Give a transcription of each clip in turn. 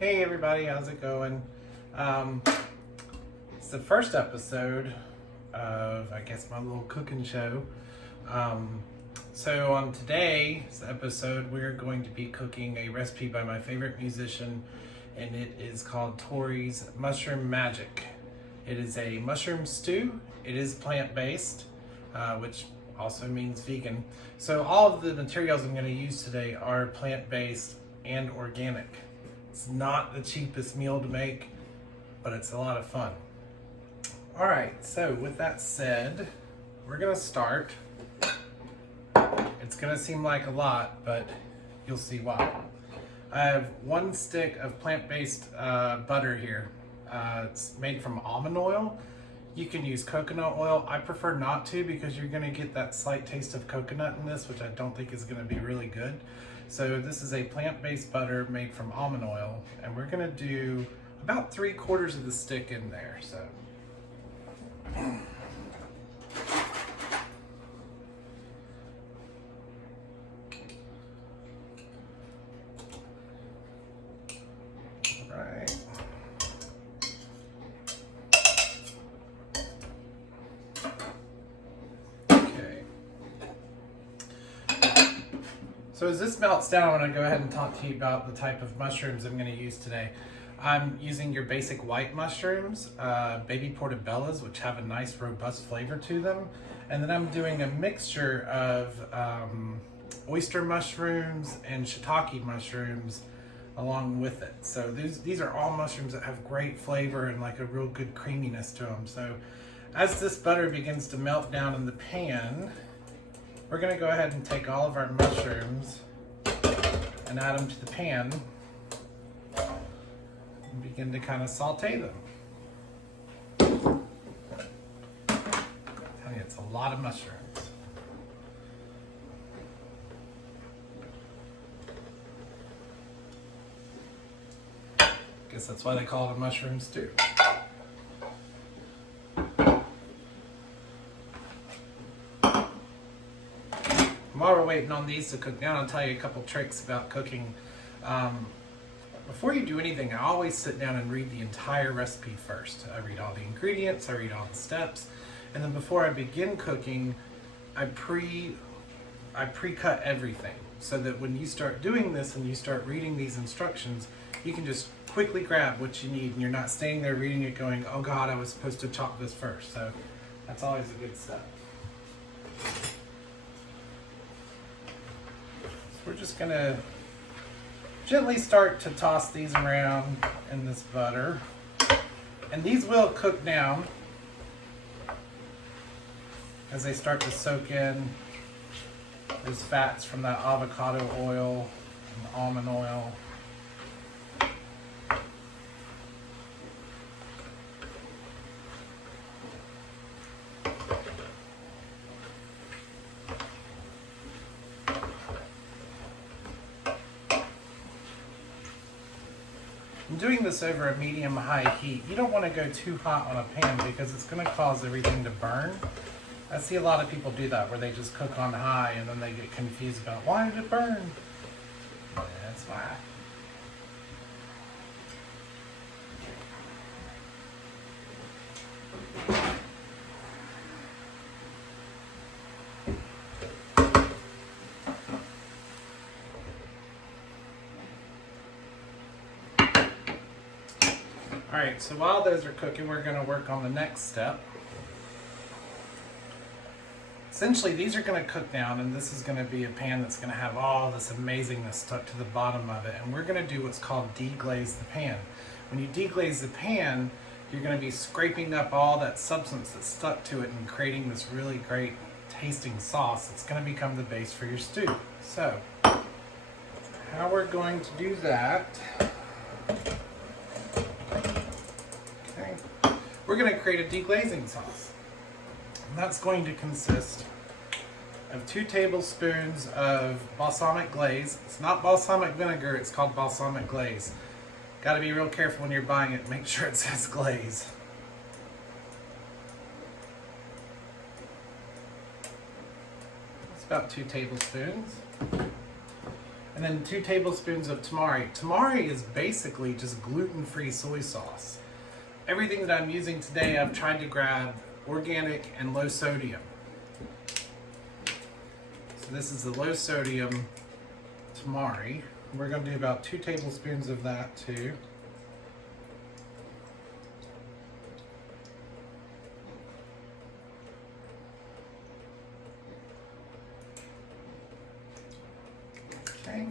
Hey everybody, how's it going? It's the first episode of, I guess, my little cooking show. So on today's episode, we're going to be cooking a recipe by my favorite musician, and it is called Tori's Mushroom Magic. It is a mushroom stew. It is plant-based, which also means vegan. So all of the materials I'm going to use today are plant-based and organic. It's not the cheapest meal to make, but it's a lot of fun. All right, so with that said, we're gonna start. It's gonna seem like a lot, but you'll see why. I have 1 stick of plant-based butter here. It's made from almond oil. You can use coconut oil. I prefer not to because you're gonna get that slight taste of coconut in this, which I don't think is gonna be really good. So this is a plant-based butter made from almond oil, and we're gonna do about 3/4 of the stick in there. So. Right. Okay. So as this melts down, I want to go ahead and talk to you about the type of mushrooms I'm going to use today. I'm using your basic white mushrooms, baby portobellas, which have a nice robust flavor to them. And then I'm doing a mixture of oyster mushrooms and shiitake mushrooms along with it. So these are all mushrooms that have great flavor and like a real good creaminess to them. So as this butter begins to melt down in the pan, we're going to go ahead and take all of our mushrooms and add them to the pan and begin to kind of saute them. I mean, it's a lot of mushrooms. Guess that's why they call it a mushroom stew. While we're waiting on these to cook down, I'll tell you a couple tricks about cooking. Before you do anything, I always sit down and read the entire recipe first. I read all the ingredients, I read all the steps, and then before I begin cooking, I pre-cut everything so that when you start doing this and you start reading these instructions, you can just quickly grab what you need and you're not standing there reading it going, oh God, I was supposed to chop this first. So that's always a good step. We're just gonna gently start to toss these around in this butter. And these will cook down as they start to soak in those fats from that avocado oil and almond oil. I'm doing this over a medium-high heat. You don't want to go too hot on a pan because it's going to cause everything to burn. I see a lot of people do that where they just cook on high and then they get confused about why did it burn? That's why. Alright, so while those are cooking, we're going to work on the next step. Essentially, these are going to cook down, and this is going to be a pan that's going to have all this amazingness stuck to the bottom of it. And we're going to do what's called deglaze the pan. When you deglaze the pan, you're going to be scraping up all that substance that's stuck to it and creating this really great tasting sauce that's going to become the base for your stew. So, how we're going to do that... We're going to create a deglazing sauce. And that's going to consist of 2 tablespoons of balsamic glaze. It's not balsamic vinegar, it's called balsamic glaze. Got to be real careful when you're buying it, make sure it says glaze. It's about 2 tablespoons. And then 2 tablespoons of tamari. Tamari is basically just gluten-free soy sauce. Everything that I'm using today, I've tried to grab organic and low sodium. So this is the low sodium tamari. We're going to do about 2 tablespoons of that too. Okay.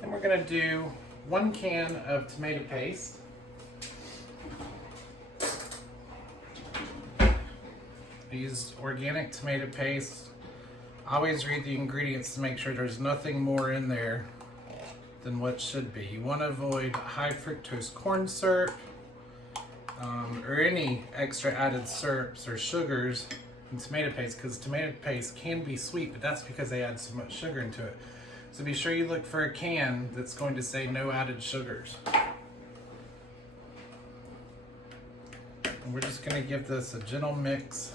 Then we're going to do 1 can of tomato paste. I used organic tomato paste. Always read the ingredients to make sure there's nothing more in there than what should be. You want to avoid high fructose corn syrup or any extra added syrups or sugars in tomato paste, because tomato paste can be sweet, but that's because they add so much sugar into it. So be sure you look for a can that's going to say no added sugars. And we're just going to give this a gentle mix.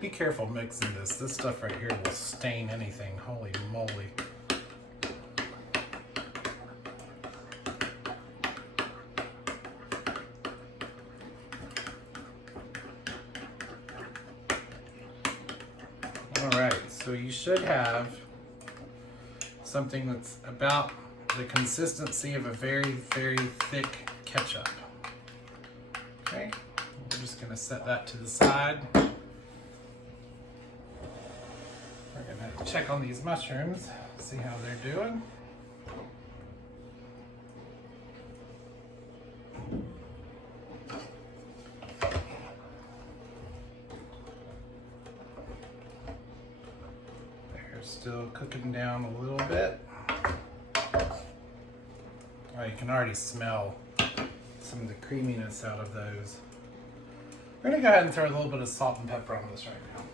Be careful mixing this. This stuff right here will stain anything. Holy moly. Alright, so you should have something that's about the consistency of a very, very thick ketchup. Okay, we're just going to set that to the side. We're going to check on these mushrooms, see how they're doing. They're still cooking down a little bit. Oh, you can already smell some of the creaminess out of those. We're going to go ahead and throw a little bit of salt and pepper on this right now.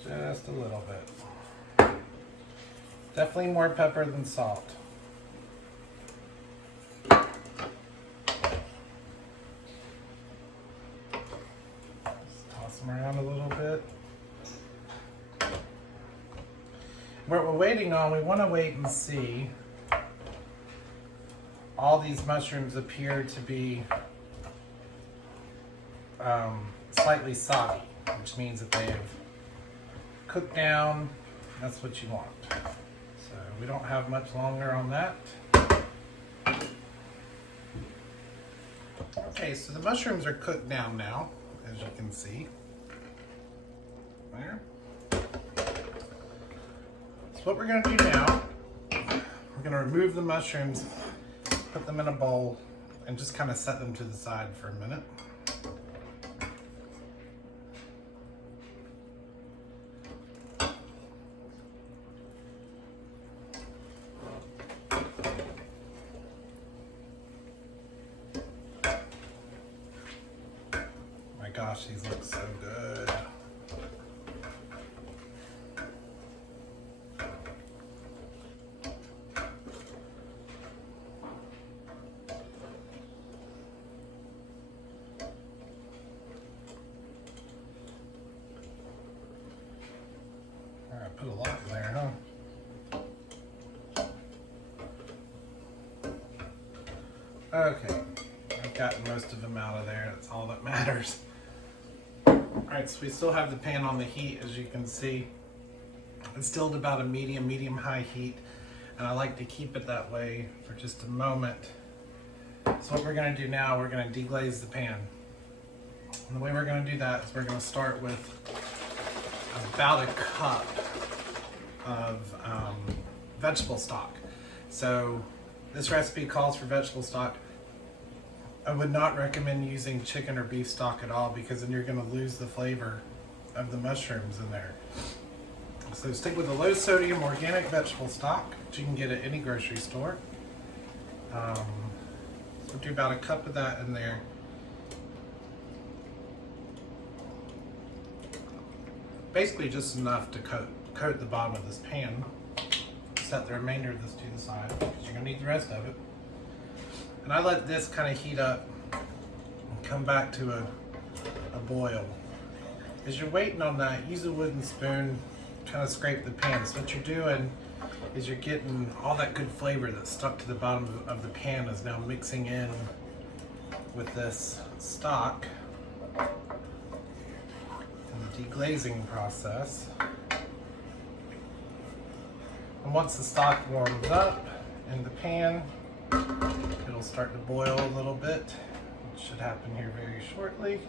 Just a little bit. Definitely more pepper than salt. Just toss them around a little bit. What we're waiting on, we want to wait and see. All these mushrooms appear to be slightly soggy, which means that they've cooked down. That's what you want. So we don't have much longer on that. Okay, so the mushrooms are cooked down now, as you can see. There. So what we're going to do now, we're going to remove the mushrooms, put them in a bowl, and just kind of set them to the side for a minute. My gosh, these look so good. I put a lot in there, huh? Okay, I've gotten most of them out of there. That's all that matters. Alright, so we still have the pan on the heat, as you can see. It's still at about a medium-high heat, and I like to keep it that way for just a moment. So what we're going to do now, we're going to deglaze the pan. And the way we're going to do that is we're going to start with about a cup of vegetable stock. So this recipe calls for vegetable stock. I would not recommend using chicken or beef stock at all, because then you're going to lose the flavor of the mushrooms in there. So stick with the low sodium organic vegetable stock that you can get at any grocery store. So we'll do about a cup of that in there. Basically just enough to coat the bottom of this pan. Set the remainder of this to the side because you're gonna need the rest of it. And I let this kind of heat up and come back to a boil. As you're waiting on that, use a wooden spoon, kind of scrape the pan. So what you're doing is you're getting all that good flavor that's stuck to the bottom of the pan is now mixing in with this stock in the deglazing process. And once the stock warms up in the pan, it'll start to boil a little bit. It should happen here very shortly.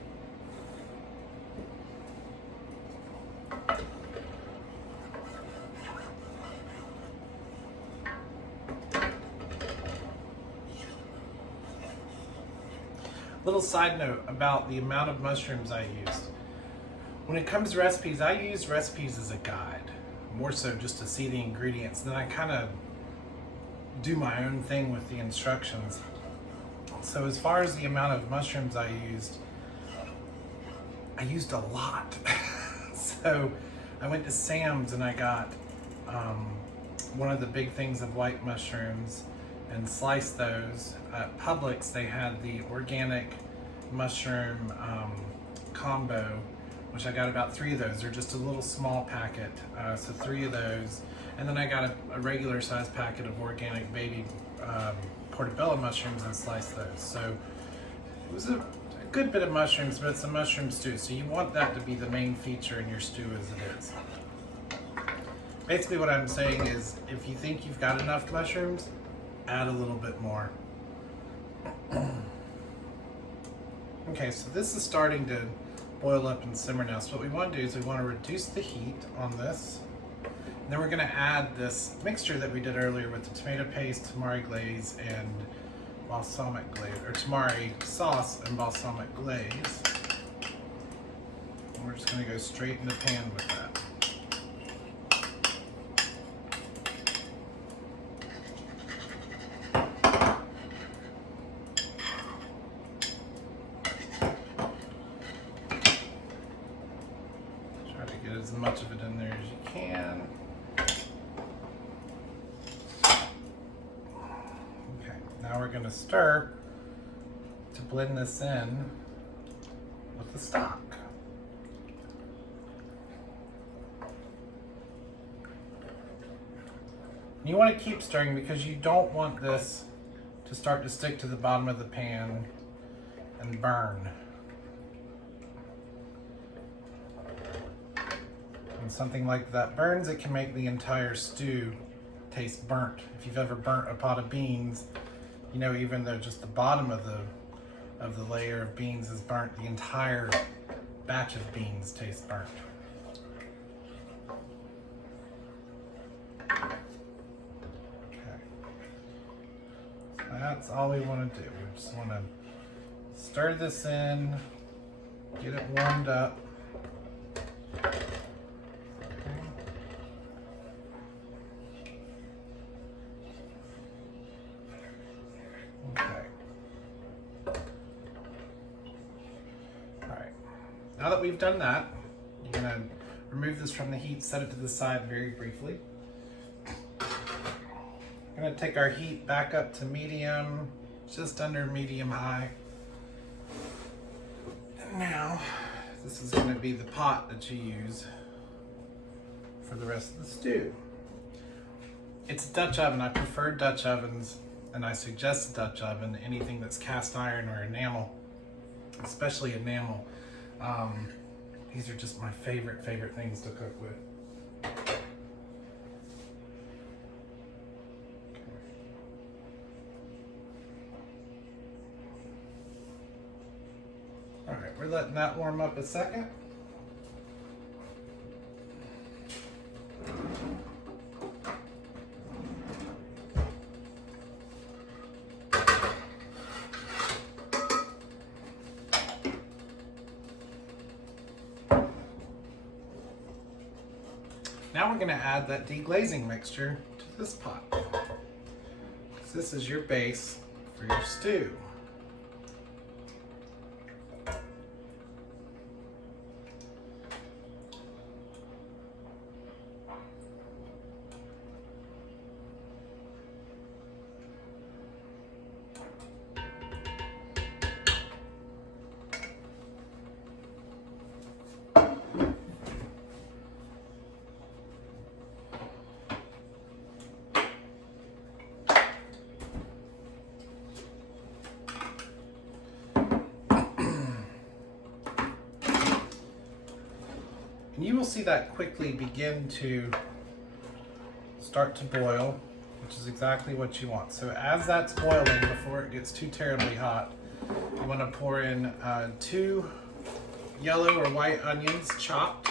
Little side note about the amount of mushrooms I used. When it comes to recipes, I use recipes as a guide, more so just to see the ingredients. Then I kind of do my own thing with the instructions. So as far as the amount of mushrooms I used a lot. So I went to Sam's and I got one of the big things of white mushrooms and sliced those. At Publix, they had the organic mushroom combo, which I got about 3 of those. They're just a little small packet, so 3 of those. And then I got a regular size packet of organic baby portobello mushrooms and sliced those. So it was a good bit of mushrooms, but it's a mushroom stew. So you want that to be the main feature in your stew as it is. Basically what I'm saying is, if you think you've got enough mushrooms, add a little bit more. Okay, so this is starting to boil up and simmer now. So what we want to do is we want to reduce the heat on this. And then we're going to add this mixture that we did earlier with the tomato paste, tamari glaze, and balsamic glaze, or tamari sauce and balsamic glaze. And we're just going to go straight in the pan with that. Get as much of it in there as you can. Okay, now we're going to stir to blend this in with the stock. And you want to keep stirring because you don't want this to start to stick to the bottom of the pan and burn. When something like that burns, it can make the entire stew taste burnt. If you've ever burnt a pot of beans, you know, even though just the bottom of the layer of beans is burnt, the entire batch of beans tastes burnt. Okay. So that's all we want to do. We just want to stir this in, get it warmed up. Now that we've done that, you're going to remove this from the heat, set it to the side very briefly. We're going to take our heat back up to medium, just under medium high. And now, this is going to be the pot that you use for the rest of the stew. It's a Dutch oven. I prefer Dutch ovens, and I suggest a Dutch oven. Anything that's cast iron or enamel, especially enamel. These are just my favorite things to cook with. All right, we're letting that warm up a second. Now we're going to add that deglazing mixture to this pot. So this is your base for your stew. And you will see that quickly begin to start to boil, which is exactly what you want. So as that's boiling, before it gets too terribly hot, you want to pour in 2 yellow or white onions chopped.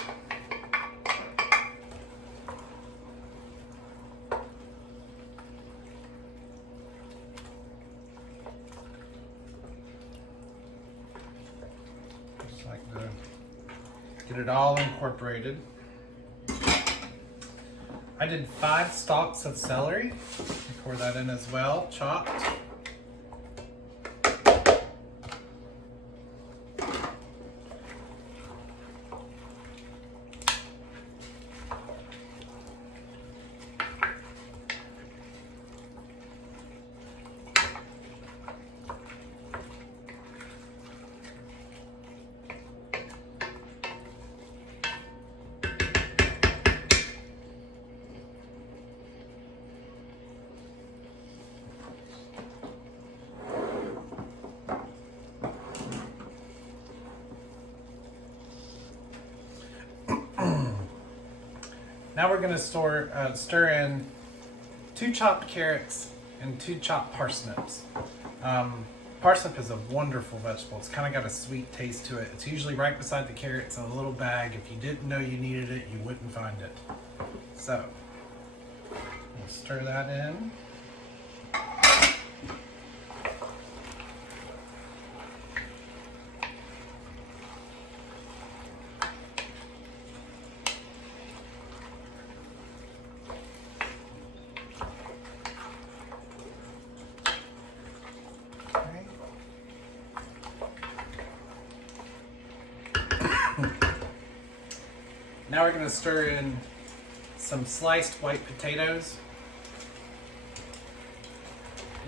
Just like to get it all incorporated. I did 5 stalks of celery. Pour that in as well, chopped. Now we're going to stir in 2 chopped carrots and 2 chopped parsnips. Parsnip is a wonderful vegetable. It's kind of got a sweet taste to it. It's usually right beside the carrots in a little bag. If you didn't know you needed it, you wouldn't find it. So, we'll stir that in. Now we're going to stir in some sliced white potatoes.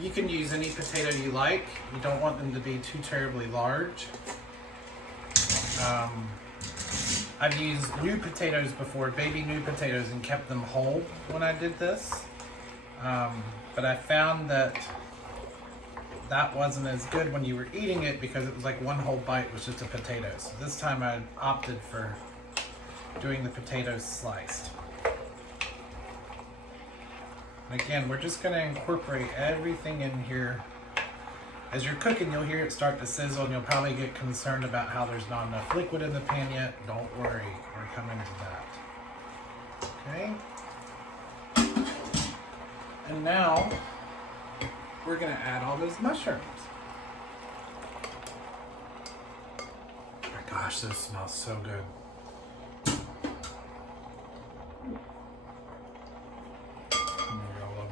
You can use any potato you like. You don't want them to be too terribly large. I've used new potatoes before, baby new potatoes, and kept them whole when I did this. But I found that wasn't as good when you were eating it because it was like one whole bite was just a potato. So this time I opted for doing the potatoes sliced. And again, we're just going to incorporate everything in here. As you're cooking, you'll hear it start to sizzle, and you'll probably get concerned about how there's not enough liquid in the pan yet. Don't worry, we're coming to that. Okay. And now we're going to add all those mushrooms. Oh my gosh, this smells so good.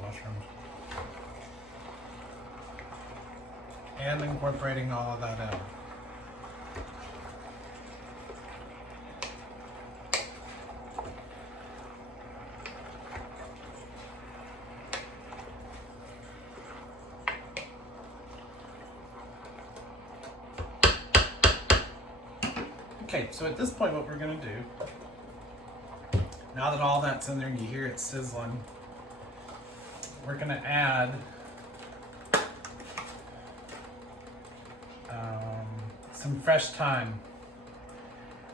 Mushrooms. And incorporating all of that in. Okay, so at this point what we're going to do, now that all that's in there and you hear it sizzling, we're going to add some fresh thyme.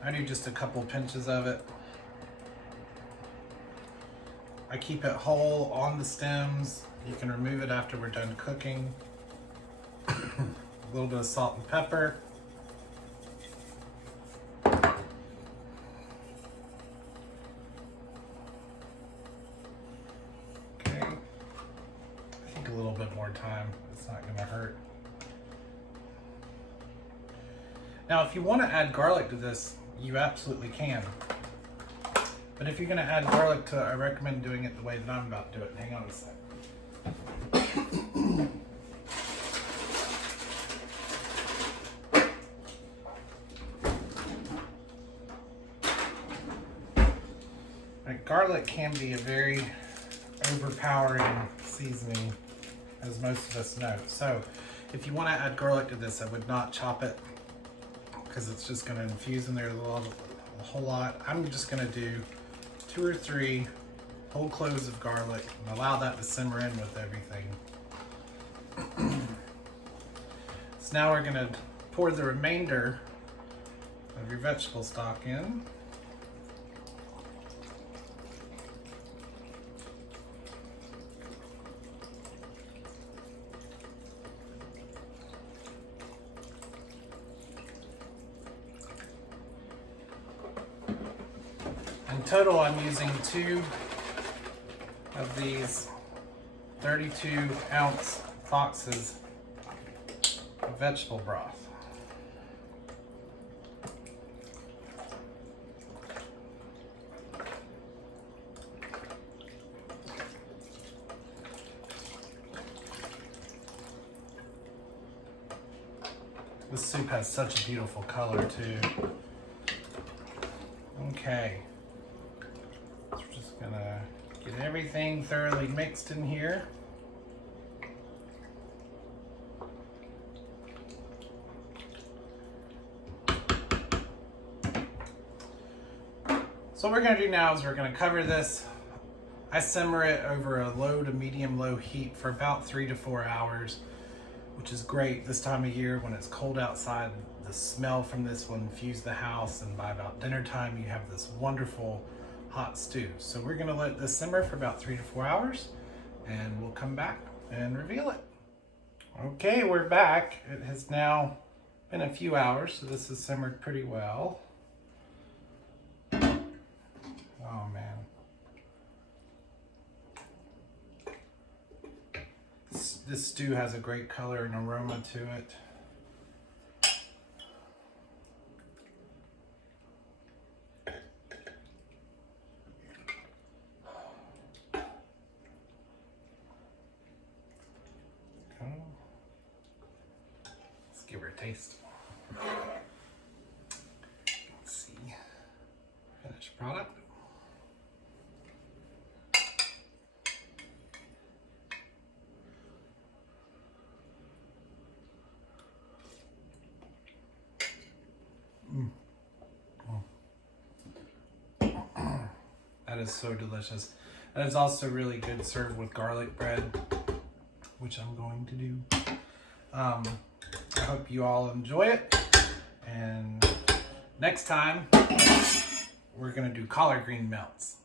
I do just a couple pinches of it. I keep it whole on the stems. You can remove it after we're done cooking. A little bit of salt and pepper. Okay. I think a little bit more time. It's not going to hurt. Now, if you want to add garlic to this, you absolutely can. But if you're going to add garlic to it, I recommend doing it the way that I'm about to do it. Hang on a sec. garlic can be a very overpowering seasoning, as most of us know. So if you want to add garlic to this, I would not chop it because it's just going to infuse in there a whole lot. I'm just going to do 2 or 3 whole cloves of garlic and allow that to simmer in with everything. So now we're going to pour the remainder of your vegetable stock in. In total, I'm using 2 of these 32-ounce boxes of vegetable broth. This soup has such a beautiful color too. Okay. Gonna get everything thoroughly mixed in here. So what we're gonna do now is we're gonna cover this. I simmer it over a low to medium low heat for about 3 to 4 hours, which is great this time of year when it's cold outside. The smell from this will infuse the house, and by about dinner time you have this wonderful hot stew. So we're gonna let this simmer for about 3 to 4 hours and we'll come back and reveal it. Okay, we're back. It has now been a few hours, so this has simmered pretty well. Oh man. This stew has a great color and aroma to it. Let's give her a taste. Let's see. Finished product. That is so delicious. That is also really good served with garlic bread, which I'm going to do. I hope you all enjoy it. And next time, we're gonna do collard green melts.